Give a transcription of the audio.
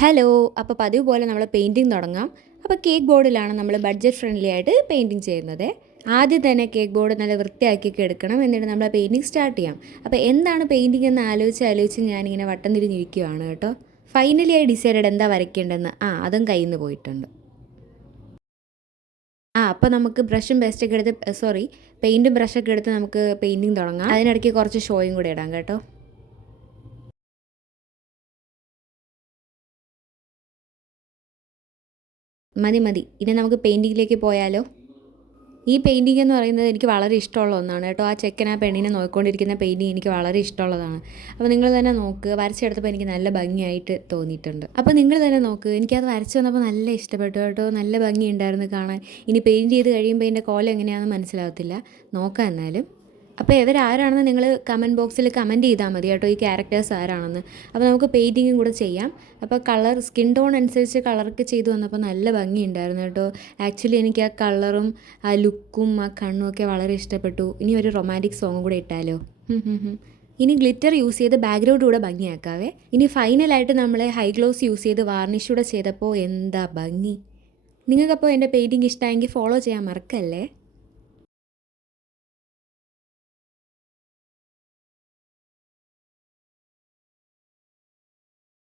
Hello. അപ്പോൾ പതിവ് പോലെ നമ്മൾ പെയിൻറ്റിങ് തുടങ്ങാം. അപ്പോൾ കേക്ക് ബോർഡിലാണ് നമ്മൾ ബഡ്ജറ്റ് ഫ്രണ്ട്ലി ആയിട്ട് പെയിൻറ്റിങ് ചെയ്യുന്നത്. ആദ്യം തന്നെ കേക്ക് ബോർഡ് നല്ല വൃത്തിയാക്കിയൊക്കെ എടുക്കണം. എന്നിട്ട് നമ്മൾ പെയിൻറ്റിങ് സ്റ്റാർട്ട് ചെയ്യാം. അപ്പോൾ എന്താണ് പെയിൻറ്റിങ് എന്ന് ആലോചിച്ച് ഞാനിങ്ങനെ വട്ടം തിരിഞ്ഞിരിക്കുകയാണ് കേട്ടോ. ഫൈനലി ആയി ഡിസൈഡ് എന്താ വരയ്ക്കേണ്ടതെന്ന് അതും കയ്യിൽ നിന്ന് പോയിട്ടുണ്ട്. അപ്പോൾ നമുക്ക് ബ്രഷും പേസ്റ്റൊക്കെ എടുത്ത് പെയിൻറ്റും ബ്രഷൊക്കെ എടുത്ത് നമുക്ക് പെയിൻറ്റിങ് തുടങ്ങാം. അതിനിടയ്ക്ക് കുറച്ച് ഷോയും കൂടെ ഇടാം കേട്ടോ. മതി. ഇനി നമുക്ക് പെയിൻറ്റിങ്ങിലേക്ക് പോയാലോ? ഈ പെയിൻറ്റിംഗ് എന്ന് പറയുന്നത് എനിക്ക് വളരെ ഇഷ്ടമുള്ള ഒന്നാണ് കേട്ടോ. ആ ചെക്കൻ ആ പെണ്ണിനെ നോക്കിക്കൊണ്ടിരിക്കുന്ന പെയിൻറ്റിങ് എനിക്ക് വളരെ ഇഷ്ടമുള്ളതാണ്. അപ്പോൾ നിങ്ങൾ തന്നെ നോക്ക്. വരച്ചെടുത്തപ്പോൾ എനിക്ക് നല്ല ഭംഗിയായിട്ട് തോന്നിയിട്ടുണ്ട്. അപ്പോൾ നിങ്ങൾ തന്നെ നോക്ക്. എനിക്കത് വരച്ച് വന്നപ്പോൾ നല്ല ഇഷ്ടപ്പെട്ടു കേട്ടോ. നല്ല ഭംഗിയുണ്ടായിരുന്നു കാണാൻ. ഇനി പെയിൻറ്റ് ചെയ്ത് കഴിയുമ്പോൾ ഇതിൻ്റെ കോലം എങ്ങനെയാണെന്ന് മനസ്സിലാവത്തില്ല. നോക്കാം എന്നാലും. അപ്പോൾ ഇവരാരാണെന്ന് നിങ്ങൾ കമൻറ്റ് ബോക്സിൽ കമൻറ്റ് ചെയ്താൽ മതി കേട്ടോ, ഈ ക്യാരക്ടേഴ്സ് ആരാണെന്ന്. അപ്പോൾ നമുക്ക് പെയിൻറ്റിങ്ങും കൂടെ ചെയ്യാം. അപ്പോൾ സ്കിൻ ടോൺ അനുസരിച്ച് കളറൊക്കെ ചെയ്തു വന്നപ്പോൾ നല്ല ഭംഗിയുണ്ടായിരുന്നു കേട്ടോ. ആക്ച്വലി എനിക്ക് ആ കളറും ആ ലുക്കും ആ കണ്ണും ഒക്കെ വളരെ ഇഷ്ടപ്പെട്ടു. ഇനി ഒരു റൊമാൻറ്റിക് സോങ്ങും കൂടെ ഇട്ടാലോ? ഇനി ഗ്ലിറ്റർ യൂസ് ചെയ്ത് ബാക്ക്ഗ്രൗണ്ട് കൂടെ ഭംഗിയാക്കാവേ. ഇനി ഫൈനലായിട്ട് നമ്മൾ ഹൈ ഗ്ലോസ് യൂസ് ചെയ്ത് വാർണിഷ് കൂടെ ചെയ്തപ്പോൾ എന്താ ഭംഗി. നിങ്ങൾക്കപ്പോൾ എൻ്റെ പെയിൻറ്റിങ് ഇഷ്ടമായെങ്കിൽ ഫോളോ ചെയ്യാൻ മറക്കല്ലേ.